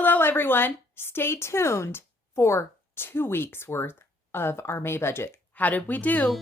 Hello, everyone. Stay tuned for 2 weeks worth of our May budget. How did we do?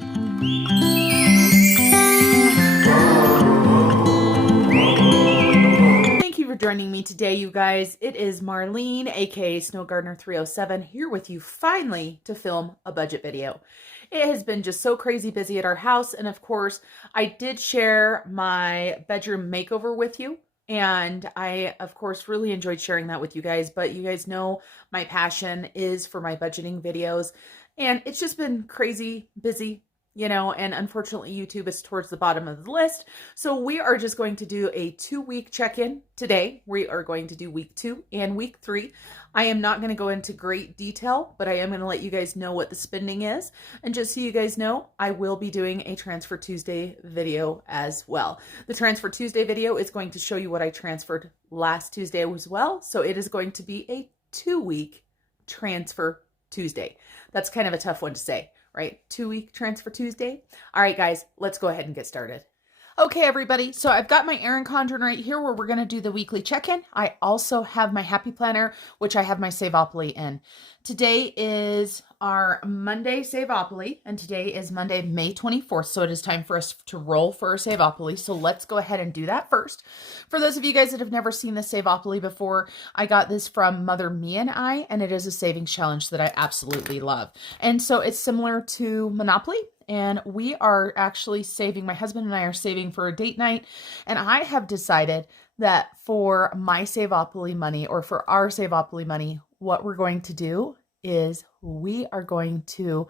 Thank you for joining me today, you guys. It is Marlene, aka Snow Gardener 307, here with you finally to film a budget video. It has been just so crazy busy at our house, and of course, I did share my bedroom makeover with you. And I, of course, really enjoyed sharing that with you guys, but you guys know my passion is for my budgeting videos, and it's just been crazy busy, and unfortunately YouTube is towards the bottom of the list. So we are just going to do a 2-week check-in today. We are going to do week 2 and week 3. I am not going to go into great detail, but I am going to let you guys know what the spending is. And just so you guys know, I will be doing a Transfer Tuesday video as well. The Transfer Tuesday video is going to show you what I transferred last Tuesday as well. So it is going to be a 2-week Transfer Tuesday. That's kind of a tough one to say, right? 2-week Transfer Tuesday. All right, guys, let's go ahead and get started. Okay, everybody, so I've got my errand conjuring right here where we're going to do the weekly check-in. I also have my happy planner, which I have my Saveopoly in. Today is our Monday Saveopoly, and today is Monday, May 24th, so it is time for us to roll for our Saveopoly. So let's go ahead and do that first. For those of you guys that have never seen the Saveopoly before, I got this from Mother Me and I, and it is a savings challenge that I absolutely love. And so it's similar to Monopoly. And we are actually saving, my husband and I are saving for a date night. And I have decided that for my Saveopoly money, or for our Saveopoly money, what we're going to do is we are going to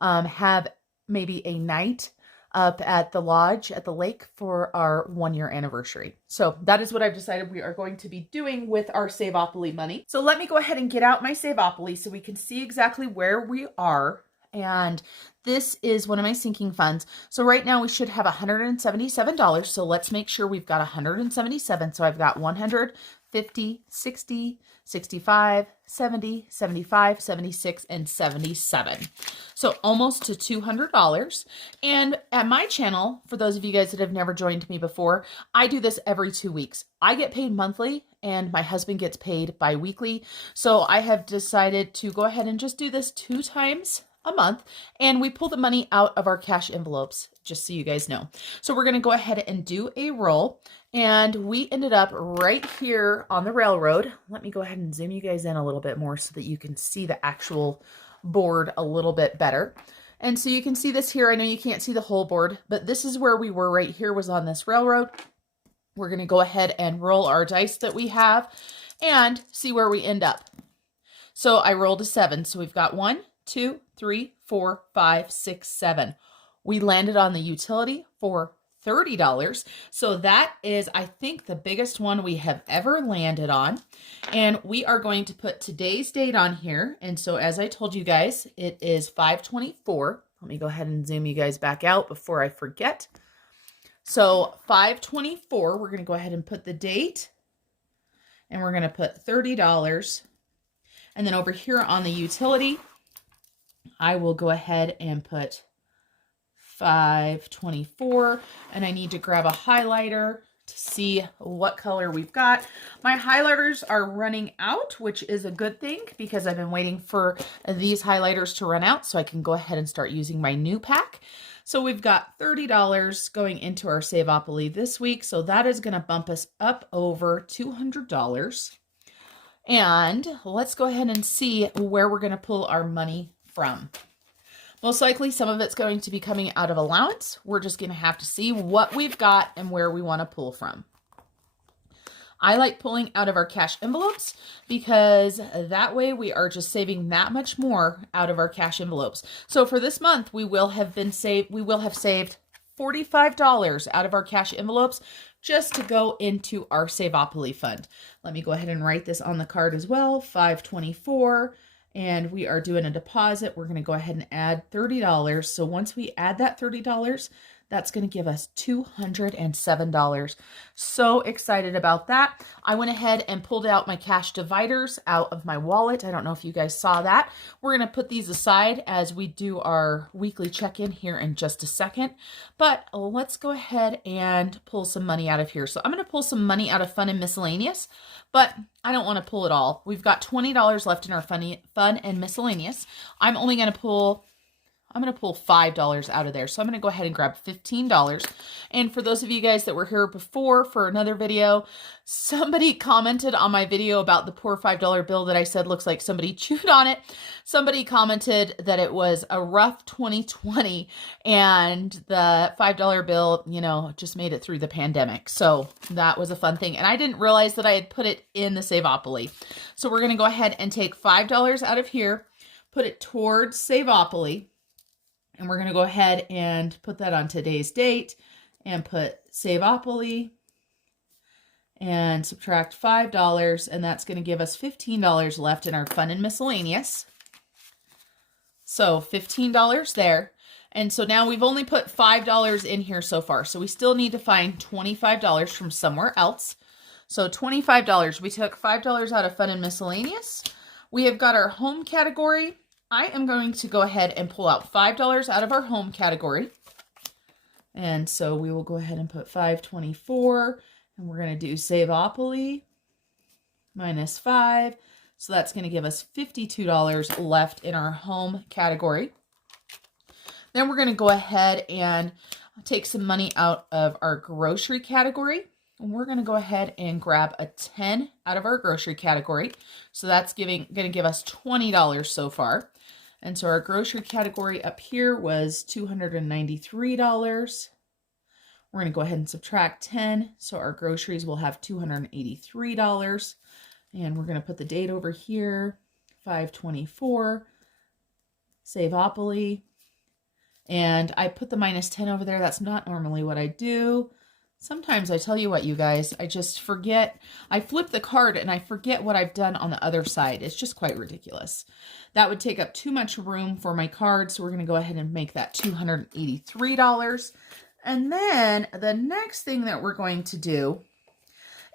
have maybe a night up at the lodge at the lake for our 1-year anniversary. So that is what I've decided we are going to be doing with our Saveopoly money. So let me go ahead and get out my Saveopoly so we can see exactly where we are. And this is one of my sinking funds. So right now we should have $177. So let's make sure we've got 177. So I've got 100, 50, 60, 65, 70, 75, 76, and 77. So almost to $200. And at my channel, for those of you guys that have never joined me before, I do this every 2 weeks. I get paid monthly and my husband gets paid bi-weekly. So I have decided to go ahead and just do this 2 times a month, and we pull the money out of our cash envelopes, just so you guys know. So we're going to go ahead and do a roll, and we ended up right here on the railroad. Let me go ahead and zoom you guys in a little bit more so that you can see the actual board a little bit better. And so you can see this here. I know you can't see the whole board, but this is where we were right here, was on this railroad. We're going to go ahead and roll our dice that we have and see where we end up. So I rolled a 7. So we've got 1, 2, 3, 4, 5, 6, 7. We landed on the utility for $30. So that is, I think, the biggest one we have ever landed on. And we are going to put today's date on here. And so as I told you guys, it is 5/24. Let me go ahead and zoom you guys back out before I forget. So 5/24, we're going to go ahead and put the date. And we're going to put $30. And then over here on the utility, I will go ahead and put 5/24, and I need to grab a highlighter to see what color we've got. My highlighters are running out, which is a good thing because I've been waiting for these highlighters to run out so I can go ahead and start using my new pack. So we've got $30 going into our Saveopoly this week, so that is going to bump us up over $200. And let's go ahead and see where we're going to pull our money from. Most likely some of it's going to be coming out of allowance. We're just going to have to see what we've got and where we want to pull from. I like pulling out of our cash envelopes because that way we are just saving that much more out of our cash envelopes. So for this month, we will have saved $45 out of our cash envelopes just to go into our Saveopoly fund. Let me go ahead and write this on the card as well, 5/24. And we are doing a deposit. We're going to go ahead and add $30. So once we add that $30, That's going to give us $207. So excited about that. I went ahead and pulled out my cash dividers out of my wallet. I don't know if you guys saw that. We're going to put these aside as we do our weekly check-in here in just a second. But let's go ahead and pull some money out of here. So I'm going to pull some money out of fun and miscellaneous, but I don't want to pull it all. We've got $20 left in our fun and miscellaneous. I'm going to pull $5 out of there. So I'm going to go ahead and grab $15. And for those of you guys that were here before for another video, somebody commented on my video about the poor $5 bill that I said looks like somebody chewed on it. Somebody commented that it was a rough 2020 and the $5 bill, you know, just made it through the pandemic. So that was a fun thing. And I didn't realize that I had put it in the Saveopoly. So we're going to go ahead and take $5 out of here, put it towards Saveopoly. And we're going to go ahead and put that on today's date and put Saveopoly and subtract $5. And that's going to give us $15 left in our fun and miscellaneous. So $15 there. And so now we've only put $5 in here so far. So we still need to find $25 from somewhere else. So $25. We took $5 out of fun and miscellaneous. We have got our home category. I am going to go ahead and pull out $5 out of our home category. And so we will go ahead and put $5.24, and we're going to do Saveopoly minus 5. So that's going to give us $52 left in our home category. Then we're going to go ahead and take some money out of our grocery category. And we're going to go ahead and grab a 10 out of our grocery category. So that's going to give us $20 so far. And so our grocery category up here was $293. We're going to go ahead and subtract 10. So our groceries will have $283. And we're going to put the date over here, 5/24, Saveopoly. And I put the minus 10 over there. That's not normally what I do. Sometimes I tell you what, you guys, I just forget. I flip the card and I forget what I've done on the other side. It's just quite ridiculous. That would take up too much room for my card. So we're going to go ahead and make that $283. And then the next thing that we're going to do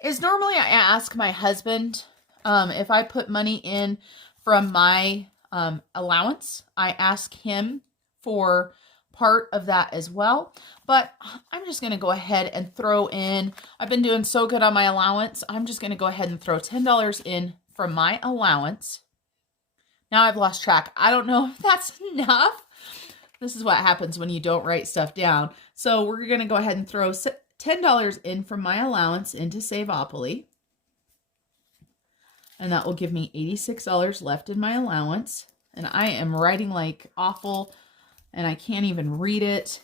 is normally I ask my husband if I put money in from my allowance. I ask him for part of that as well, but I'm just going to go ahead and throw in, I've been doing so good on my allowance, I'm just going to go ahead and throw $10 in from my allowance. Now I've lost track. I don't know if that's enough. This is what happens when you don't write stuff down. So we're going to go ahead and throw $10 in from my allowance into Saveopoly. And that will give me $86 left in my allowance. And I am writing like awful, and I can't even read it.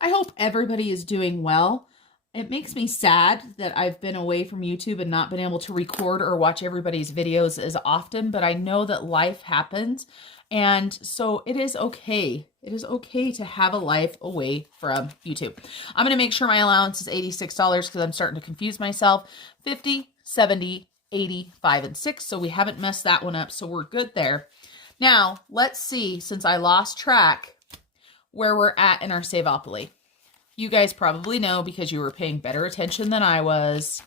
I hope everybody is doing well. It makes me sad that I've been away from YouTube and not been able to record or watch everybody's videos as often, but I know that life happens. And so it is okay. It is okay to have a life away from YouTube. I'm going to make sure my allowance is $86 because I'm starting to confuse myself. 50, 70, 80, 5, and 6. So we haven't messed that one up. So we're good there. Now, let's see, since I lost track, where we're at in our Saveopoly. You guys probably know because you were paying better attention than I was.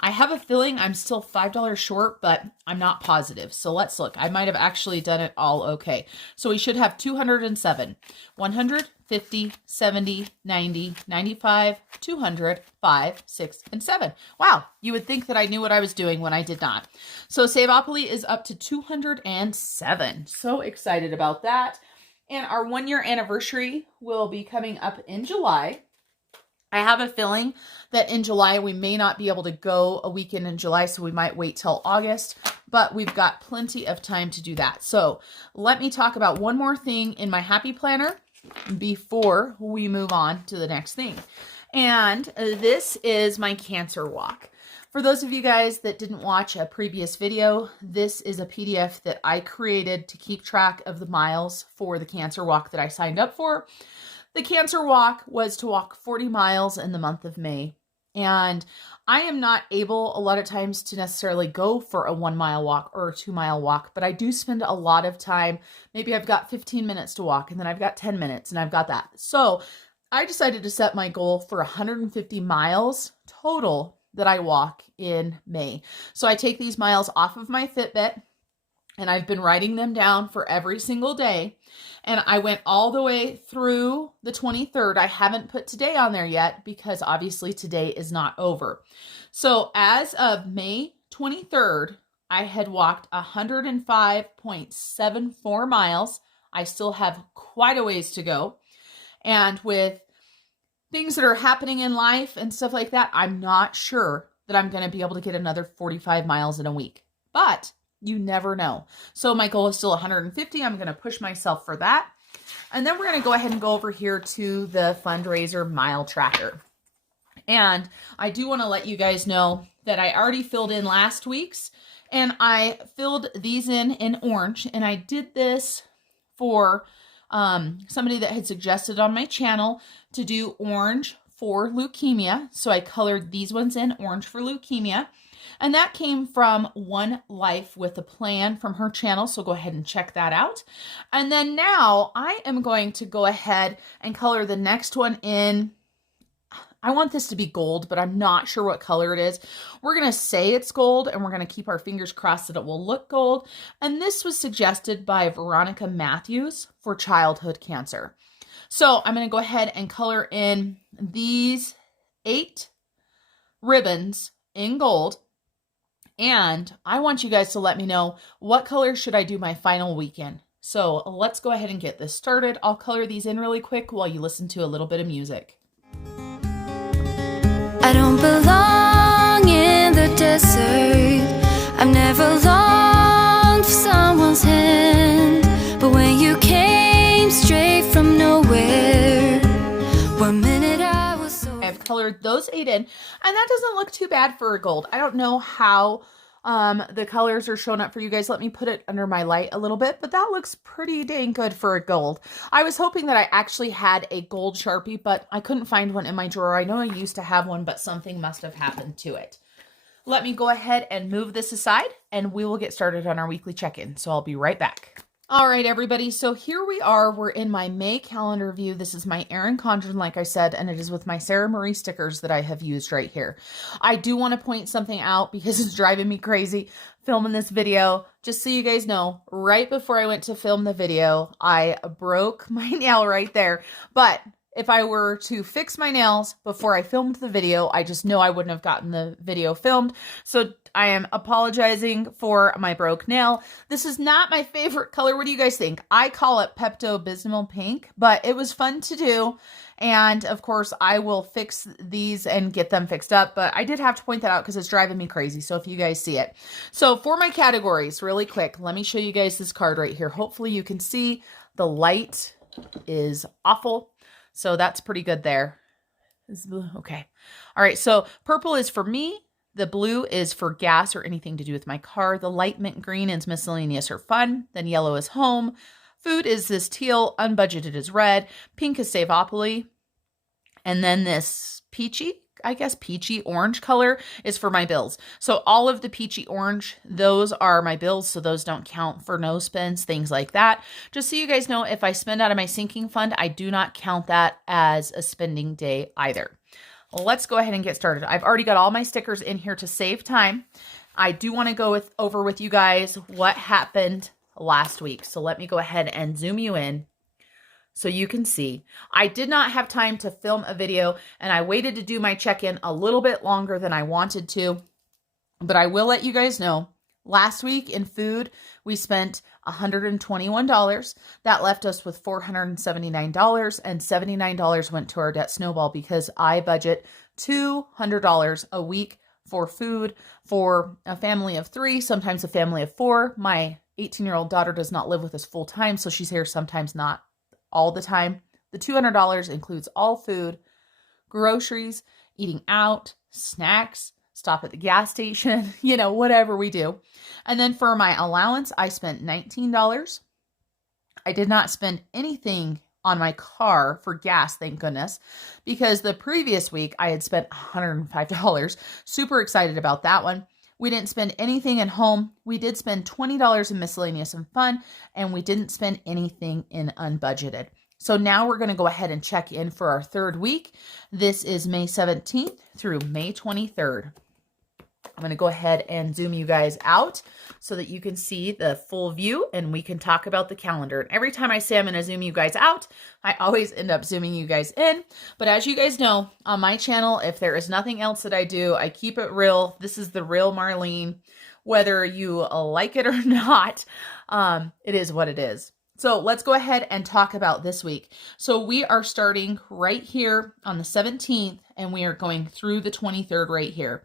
I have a feeling I'm still $5 short, but I'm not positive. So let's look. I might have actually done it all okay. So we should have 207, 100, 50, 70, 90, 95, 200, 5, 6, and 7. Wow, you would think that I knew what I was doing when I did not. So Saveopoly is up to 207. So excited about that. And our 1-year anniversary will be coming up in July. I have a feeling that in July, we may not be able to go a weekend in July, so we might wait till August, but we've got plenty of time to do that. So let me talk about one more thing in my Happy Planner before we move on to the next thing. And this is my Cancer Walk. For those of you guys that didn't watch a previous video, this is a PDF that I created to keep track of the miles for the Cancer Walk that I signed up for. The Cancer Walk was to walk 40 miles in the month of May. And I am not able a lot of times to necessarily go for a 1 mile walk or a 2 mile walk, but I do spend a lot of time. Maybe I've got 15 minutes to walk and then I've got 10 minutes and I've got that. So I decided to set my goal for 150 miles total that I walk in May. So I take these miles off of my Fitbit and I've been writing them down for every single day. And I went all the way through the 23rd. I haven't put today on there yet because obviously today is not over. So as of May 23rd, I had walked 105.74 miles. I still have quite a ways to go. And with things that are happening in life and stuff like that, I'm not sure that I'm going to be able to get another 45 miles in a week. But you never know. So my goal is still 150. I'm going to push myself for that. And then we're going to go ahead and go over here to the Fundraiser mile tracker. And I do want to let you guys know that I already filled in last week's, and I filled these in orange. And I did this for somebody that had suggested on my channel to do orange for leukemia. So I colored these ones in orange for leukemia. And that came from One Life with a Plan from her channel. So go ahead and check that out. And then now I am going to go ahead and color the next one in. I want this to be gold, but I'm not sure what color it is. We're going to say it's gold and we're going to keep our fingers crossed that it will look gold. And this was suggested by Veronica Matthews for childhood cancer. So I'm going to go ahead and color in these 8 ribbons in gold. And I want you guys to let me know what color should I do my final week in. So let's go ahead and get this started. I'll color these in really quick while you listen to a little bit of music. I don't belong in the desert. I've never longed for someone's hand. But when you came straight from nowhere, one minute I was so... I've colored those 8 in, and that doesn't look too bad for a gold. I don't know how the colors are showing up for you guys. Let me put it under my light a little bit, but that looks pretty dang good for a gold. I was hoping that I actually had a gold Sharpie, but I couldn't find one in my drawer. I know I used to have one, but something must have happened to it. Let me go ahead and move this aside, and we will get started on our weekly check-in. So I'll be right back. All right, everybody. So here we are. We're in my May calendar view. This is my Erin Condren, like I said, and it is with my Sarah Marie stickers that I have used right here. I do want to point something out because it's driving me crazy filming this video. Just so you guys know, right before I went to film the video, I broke my nail right there. But if I were to fix my nails before I filmed the video, I just know I wouldn't have gotten the video filmed. So I am apologizing for my broke nail. This is not my favorite color. What do you guys think? I call it Pepto-Bismol pink, but it was fun to do. And of course, I will fix these and get them fixed up. But I did have to point that out because it's driving me crazy. So if you guys see it. So for my categories, really quick, let me show you guys this card right here. Hopefully you can see the light is awful. So that's pretty good there. Okay. All right. So purple is for me. The blue is for gas or anything to do with my car. The light mint green is miscellaneous or fun. Then yellow is home. Food is this teal. Unbudgeted is red. Pink is Saveopoly. And then this peachy, I guess peachy orange color is for my bills. So all of the peachy orange, those are my bills. So those don't count for no spends, things like that. Just so you guys know, if I spend out of my sinking fund, I do not count that as a spending day either. Well, let's go ahead and get started. I've already got all my stickers in here to save time. I do want to go over with you guys what happened last week. So let me go ahead and zoom you in so you can see. I did not have time to film a video, and I waited to do my check-in a little bit longer than I wanted to, but I will let you guys know. Last week in food, we spent $121. That left us with $479, and $79 went to our debt snowball because I budget $200 a week for food for a family of 3, sometimes a family of 4. My 18-year-old daughter does not live with us full time, so she's here sometimes, not all the time. The $200 includes all food, groceries, eating out, snacks, stop at the gas station, you know, whatever we do. And then for my allowance, I spent $19. I did not spend anything on my car for gas, thank goodness, because the previous week I had spent $105. Super excited about that one. We didn't spend anything at home. We did spend $20 in miscellaneous and fun, and we didn't spend anything in unbudgeted. So now we're going to go ahead and check in for our third week. This is May 17th through May 23rd. I'm going to go ahead and zoom you guys out so that you can see the full view and we can talk about the calendar. And every time I say I'm going to zoom you guys out, I always end up zooming you guys in. But as you guys know, on my channel, if there is nothing else that I do, I keep it real. This is the real Marlene. Whether you like it or not, it is what it is. So let's go ahead and talk about this week. So we are starting right here on the 17th and we are going through the 23rd right here.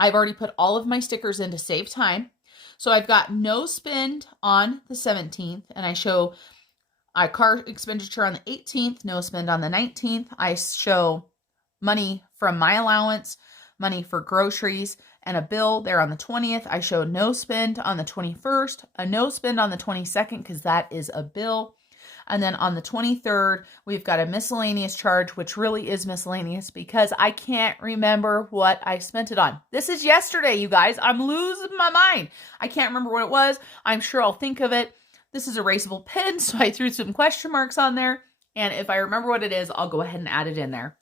I've already put all of my stickers in to save time. So I've got no spend on the 17th and I show a car expenditure on the 18th, no spend on the 19th. I show money from my allowance, money for groceries, and a bill there on the 20th. I show no spend on the 21st, a no spend on the 22nd because that is a bill. And then on the 23rd, we've got a miscellaneous charge, which really is miscellaneous because I can't remember what I spent it on. This is yesterday, you guys. I'm losing my mind. I can't remember what it was. I'm sure I'll think of it. This is erasable pen, so I threw some question marks on there. And if I remember what it is, I'll go ahead and add it in there.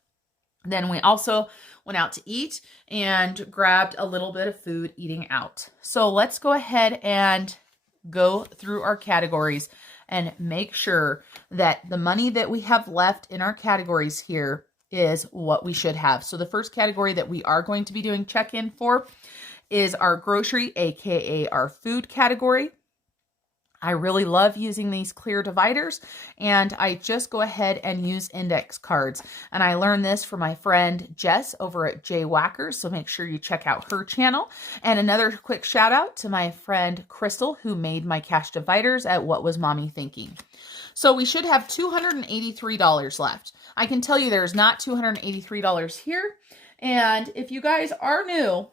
Then we also went out to eat and grabbed a little bit of food eating out. So let's go ahead and go through our categories and make sure that the money that we have left in our categories here is what we should have. So the first category that we are going to be doing check-in for is our grocery, aka our food category. I really love using these clear dividers and I just go ahead and use index cards. And I learned this from my friend Jess over at J Whackers, so make sure you check out her channel. And another quick shout out to my friend Crystal who made my cash dividers at What Was Mommy Thinking. So we should have $283 left. I can tell you there's not $283 here. And if you guys are new,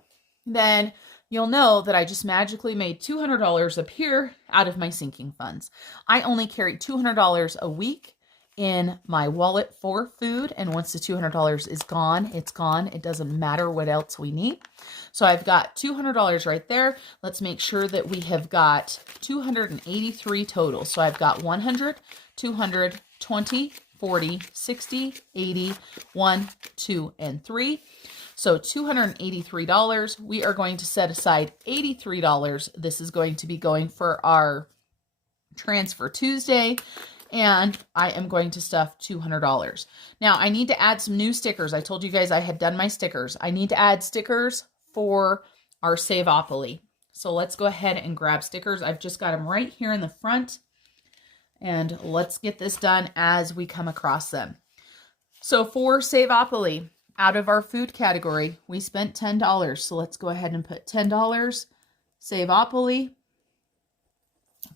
then you'll know that I just magically made $200 appear out of my sinking funds. I only carry $200 a week in my wallet for food. And once the $200 is gone, it's gone. It doesn't matter what else we need. So I've got $200 right there. Let's make sure that we have got 283 total. So I've got 100, 200, 20, 40, 60, 80, 1, 2, and 3. So $283, we are going to set aside $83. This is going to be going for our Transfer Tuesday, and I am going to stuff $200. Now, I need to add some new stickers. I told you guys I had done my stickers. I need to add stickers for our Saveopoly. So let's go ahead and grab stickers. I've just got them right here in the front, and let's get this done as we come across them. So for Saveopoly, out of our food category, we spent $10. So let's go ahead and put $10 Saveopoly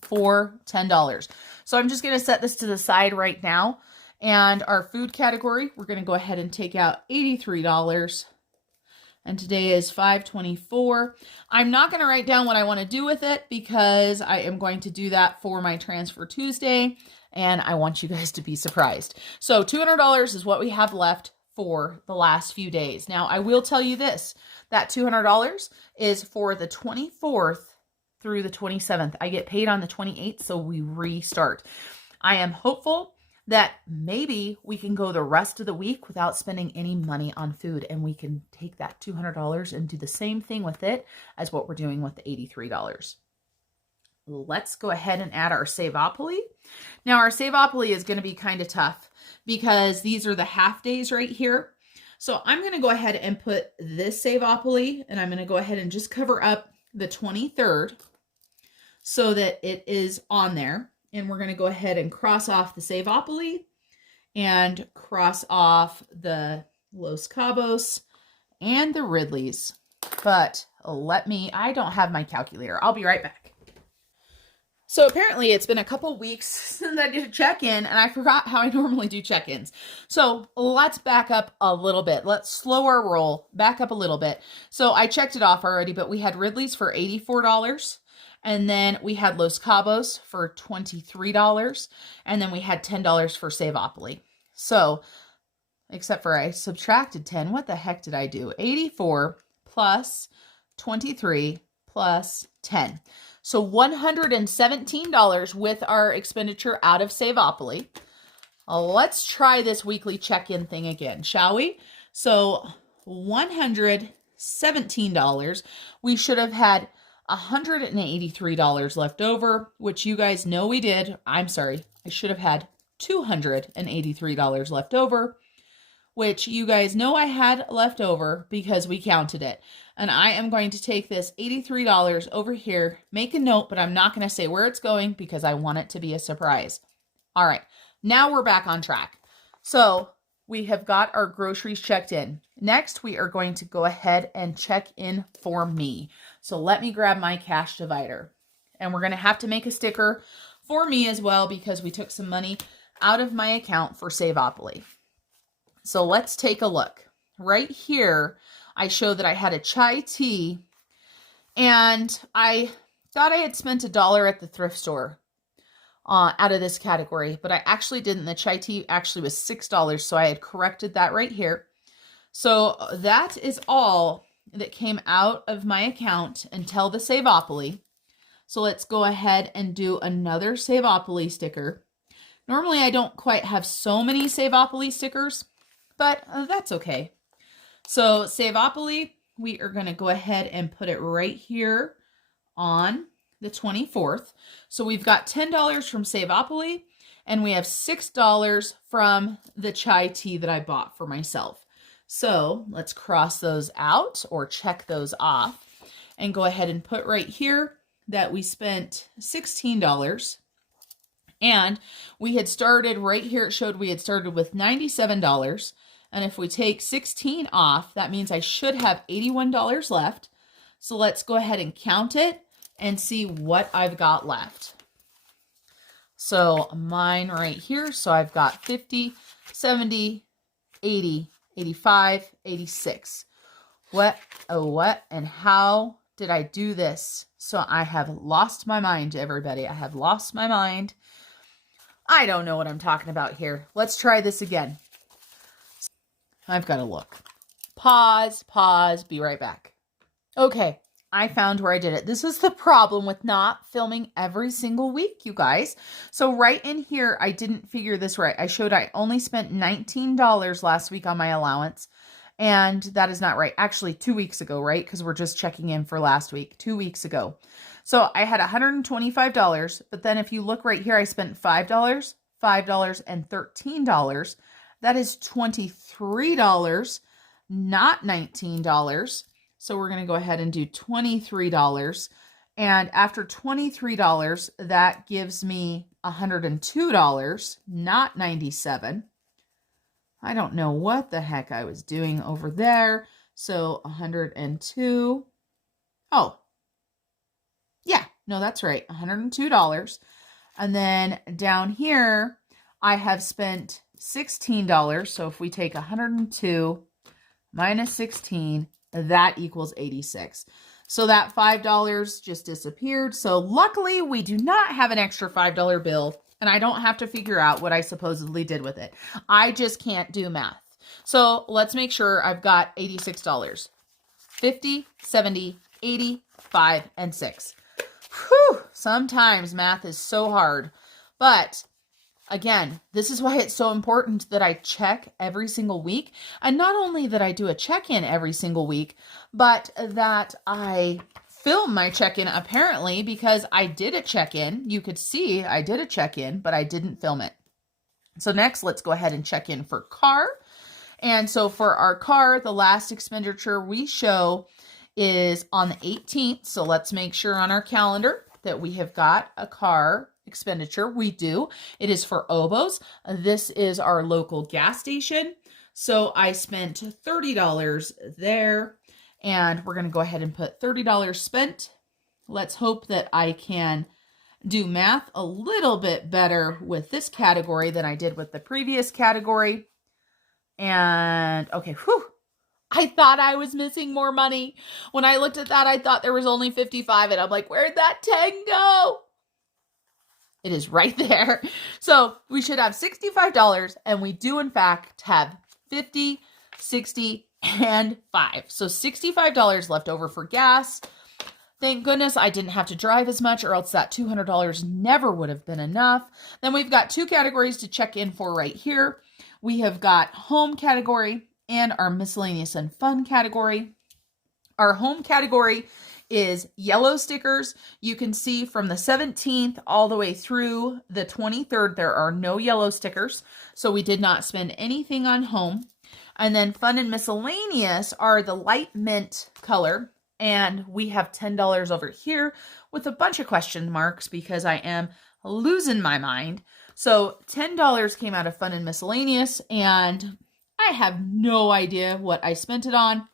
for $10. So I'm just going to set this to the side right now. And our food category, we're going to go ahead and take out $83. And today is 5/24. I'm not going to write down what I want to do with it because I am going to do that for my Transfer Tuesday. And I want you guys to be surprised. So $200 is what we have left for the last few days. Now, I will tell you this, that $200 is for the 24th through the 27th. I get paid on the 28th, so we restart. I am hopeful that maybe we can go the rest of the week without spending any money on food, and we can take that $200 and do the same thing with it as what we're doing with the $83. Let's go ahead and add our Saveopoly. Now, our Saveopoly is going to be kind of tough because these are the half days right here. So I'm going to go ahead and put this Saveopoly, and I'm going to go ahead and just cover up the 23rd so that it is on there. And we're going to go ahead and cross off the Saveopoly and cross off the Los Cabos and the Ridleys. But I don't have my calculator. I'll be right back. So apparently it's been a couple weeks since I did a check-in and I forgot how I normally do check-ins. So let's back up a little bit. Let's slow our roll, back up a little bit. So I checked it off already, but we had Ridley's for $84 And then we had Los Cabos for $23. And then we had $10 for Saveopoly. So, except for I subtracted 10. What the heck did I do? 84 plus 23 plus 10. So $117 with our expenditure out of Saveopoly. Let's try this weekly check-in thing again, shall we? So $117. We should have had $183 left over, which you guys know we did. I'm sorry, I should have had $283 left over, which you guys know I had left over because we counted it. And I am going to take this $83 over here, make a note, but I'm not going to say where it's going because I want it to be a surprise. All right, now we're back on track. So we have got our groceries checked in. Next, we are going to go ahead and check in for me. So let me grab my cash divider. And we're going to have to make a sticker for me as well because we took some money out of my account for Saveopoly. So let's take a look. Right here, I show that I had a chai tea, and I thought I had spent $1 at the thrift store out of this category, but I actually didn't. The chai tea actually was $6, so I had corrected that right here. So that is all that came out of my account until the Saveopoly. So let's go ahead and do another Saveopoly sticker. Normally, I don't quite have so many Saveopoly stickers, but that's okay. So Saveopoly, we are going to go ahead and put it right here on the 24th. So we've got $10 from Saveopoly, and we have $6 from the chai tea that I bought for myself. So let's cross those out or check those off and go ahead and put right here that we spent $16. And we had started right here. It showed we had started with $97. And if we take 16 off, that means I should have $81 left. So let's go ahead and count it and see what I've got left. So mine right here. So I've got 50, 70, 80, 85, 86. What, and how did I do this? So I have lost my mind, everybody. I have lost my mind. I don't know what I'm talking about here. Let's try this again. I've got to look. Pause, be right back. Okay, I found where I did it. This is the problem with not filming every single week, you guys. So right in here, I didn't figure this right. I showed I only spent $19 last week on my allowance, and that is not right. Actually, 2 weeks ago, right? Because we're just checking in for last week, 2 weeks ago. So I had $125, but then if you look right here, I spent $5, $5, and $13. That is $23, not $19. So we're going to go ahead and do $23. And after $23, that gives me $102, not $97. I don't know what the heck I was doing over there. So 102. Oh, yeah, no, that's right. $102. And then down here, I have spent $16. So if we take 102 minus 16, that equals 86. So that $5 just disappeared. So luckily we do not have an extra $5 bill, and I don't have to figure out what I supposedly did with it. I just can't do math. So let's make sure I've got $86. 50, 70, 80, 5, and 6. Whew, sometimes math is so hard, but again, this is why it's so important that I check every single week. And not only that I do a check-in every single week, but that I film my check-in apparently because I did a check-in. You could see I did a check-in, but I didn't film it. So next, let's go ahead and check in for car. And so for our car, the last expenditure we show is on the 18th. So let's make sure on our calendar that we have got a car expenditure. We do. It is for Obo's. This is our local gas station. So I spent $30 there, and we're going to go ahead and put $30 spent. Let's hope that I can do math a little bit better with this category than I did with the previous category. And okay, whew. I thought I was missing more money. When I looked at that, I thought there was only 55, and I'm like, where'd that 10 go? It is right there. So we should have $65, and we do in fact have 50, 60, and 5. So $65 left over for gas. Thank goodness I didn't have to drive as much, or else that $200 never would have been enough. Then we've got 2 categories to check in for right here. We have got home category and our miscellaneous and fun category. Our home category is yellow stickers. You can see from the 17th all the way through the 23rd, there are no yellow stickers. So we did not spend anything on home. And then fun and miscellaneous are the light mint color. And we have $10 over here with a bunch of question marks because I am losing my mind. So $10 came out of fun and miscellaneous, and I have no idea what I spent it on.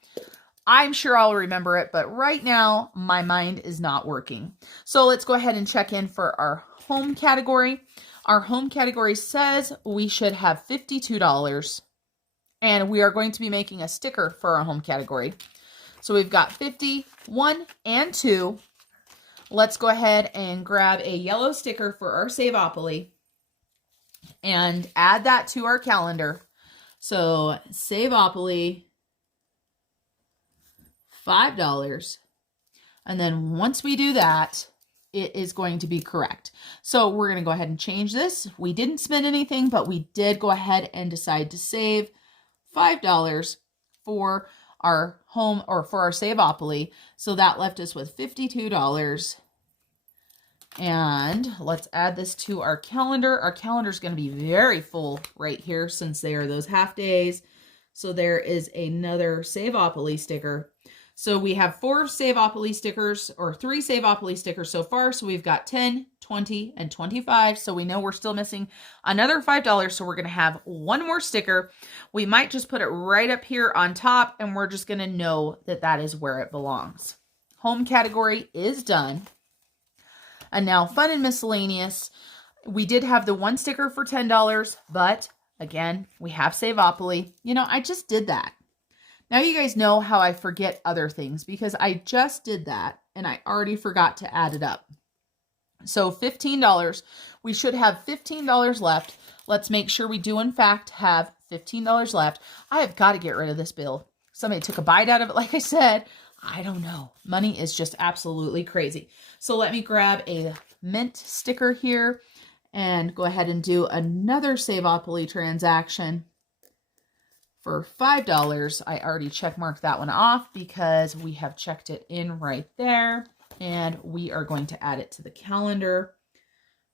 I'm sure I'll remember it, but right now my mind is not working. So let's go ahead and check in for our home category. Our home category says we should have $52, and we are going to be making a sticker for our home category. So we've got 50, 1, and 2. Let's go ahead and grab a yellow sticker for our Saveopoly and add that to our calendar. So Saveopoly, $5. And then once we do that, it is going to be correct. So we're going to go ahead and change this. We didn't spend anything, but we did go ahead and decide to save $5 for our home, or for our Saveopoly. So that left us with $52. And let's add this to our calendar. Our calendar is going to be very full right here since they are those half days. So there is another Saveopoly sticker. So we have 4 Saveopoly stickers, or 3 Saveopoly stickers so far. So we've got 10, 20, and 25. So we know we're still missing another $5. So we're going to have 1 more sticker. We might just put it right up here on top, and we're just going to know that that is where it belongs. Home category is done. And now fun and miscellaneous. We did have the 1 sticker for $10, but again, we have Saveopoly. You know, I just did that. Now you guys know how I forget other things because I just did that and I already forgot to add it up. So $15, we should have $15 left. Let's make sure we do in fact have $15 left. I have got to get rid of this bill. Somebody took a bite out of it, like I said. I don't know. Money is just absolutely crazy. So let me grab a mint sticker here and go ahead and do another Saveopoly transaction for $5. I already check marked that one off because we have checked it in right there. And we are going to add it to the calendar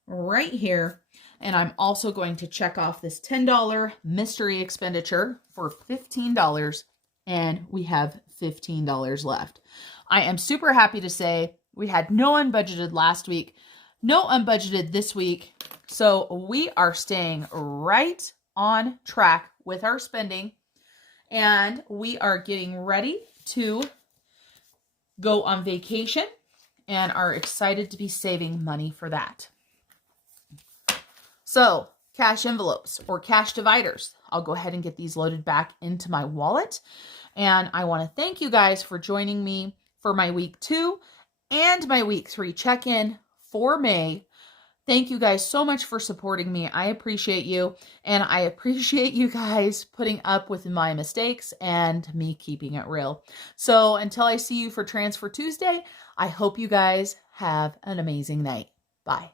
right here. And I'm also going to check off this $10 mystery expenditure for $15. And we have $15 left. I am super happy to say we had no unbudgeted last week, no unbudgeted this week. So we are staying right on track with our spending, and we are getting ready to go on vacation and are excited to be saving money for that. So cash envelopes or cash dividers. I'll go ahead and get these loaded back into my wallet. And I want to thank you guys for joining me for my week 2 and my week 3 check-in for May. Thank you guys so much for supporting me. I appreciate you. And I appreciate you guys putting up with my mistakes and me keeping it real. So until I see you for Transfer Tuesday, I hope you guys have an amazing night. Bye.